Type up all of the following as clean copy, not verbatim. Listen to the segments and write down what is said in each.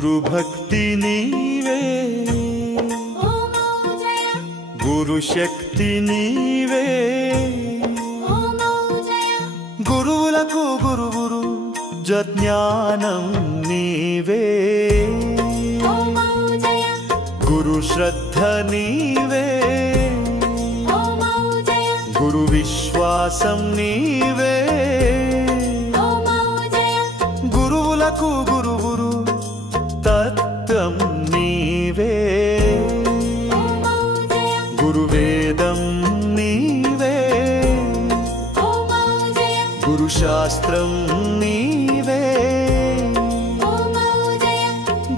गुरु भक्ति नीवे गुरु शक्ति नीवे गुरुवुलकु गुरु गुरु ज्ञानं नीवे गुरु श्रद्धा नीवे गुरु विश्वासं नीवे गुरुवुलकु गुरु गुरु तत्त्वं नीवे गुरुवेदं नीवे गुरुशास्त्रं नीवे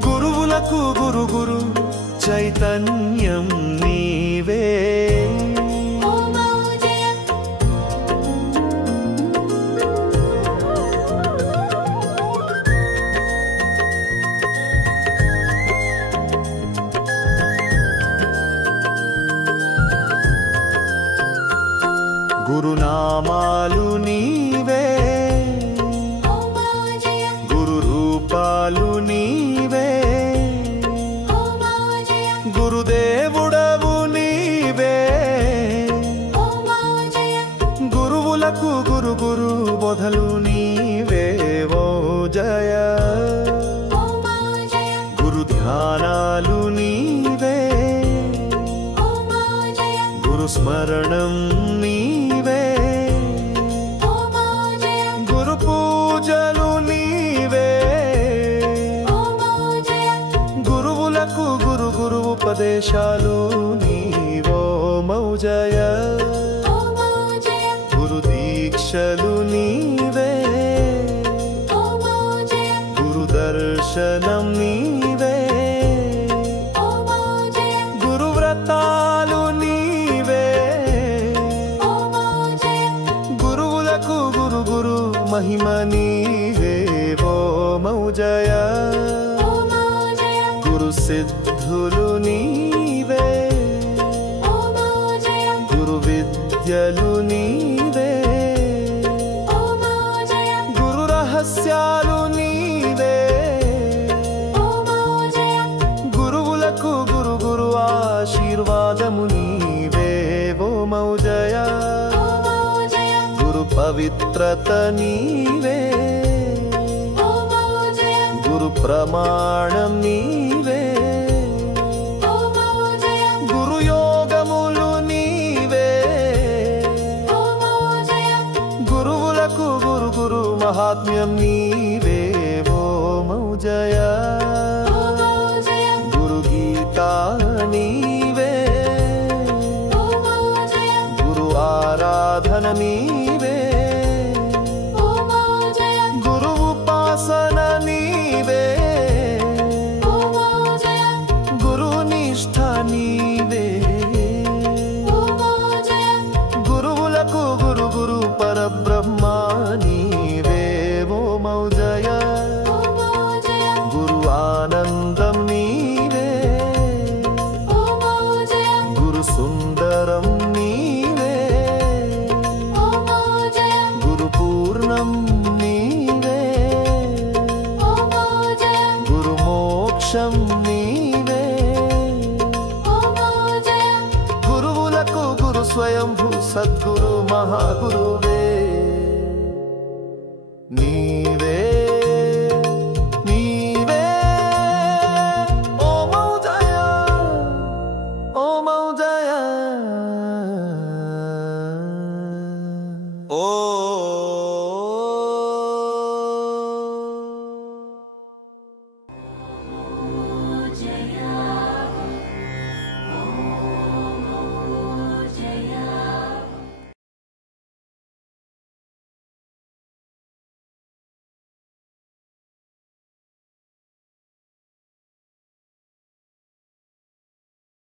गुरुवुलकु गुरु गुरु चैतन्यं नीवे गुरुनामालु नीवे गुरु रूपालु नीवे गुरुदेवुडवु नीवे गुरुवुलकु गुरु गुरु बोधलु नीवे वो जय गुरु ध्यानालु नीवे गुरु स्मरणं नीवे गुरु पूजलु नीवे गुरुवुलकु गुरु गुरु उपदेशालु नीवो मौजय गुरु दीक्षलु नीवे गुरु दर्शनं नीवे गुरु व्रतालु नीवे गुरुवुलकु गुरु गुरु महिमा नीवे वो मौजय गुरु सिद्धुलु नीवे गुरु विद्यलु नीवे गुरु रहस्यालु नीवे गुरुवुलकु गुरु गुरु आशीर्वादमु नीवे वो मौजय गुरु पवित्रत नीवे गुरु प्रमाणं नीवे गुरु योगमुलु नीवे गुरुवुलकु गुरु गुरु महात्म्यं नीवे वो मौजय गुरु गीता नीवे गुरु आराधन नीवे गुरु उपासना नीवे गुरु निष्ठा नीवे गुरुवुलकु गुरु गुरु परब्रह्मा नीवे वो मौजय गुरु आनन्दं नीवे गुरु सुन्दरं नीवे गुरु पूर्णं नीवे गुरु मोक्षं नीवे गुरुवुलकु गुरु स्वयंभू सद्गुरु महागुरु